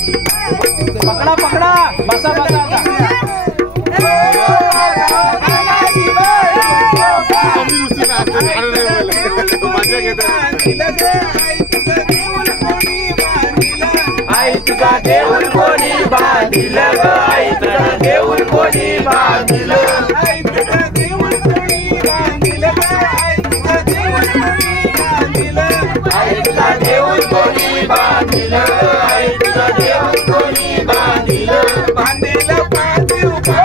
पकड़ा पकड़ा बसा बसा आई तुझा देऊळ कोणी बांधिलं ग आई तुझा देऊळ कोणी बांधिलं आई तुझा देऊळ कोणी बांधिलं आई तुझा देऊळ कोणी बांधिलं आई तुझा देऊळ कोणी बांधिलं आई तुझा देऊळ कोणी बांधिलं बांधिलं पाचू ग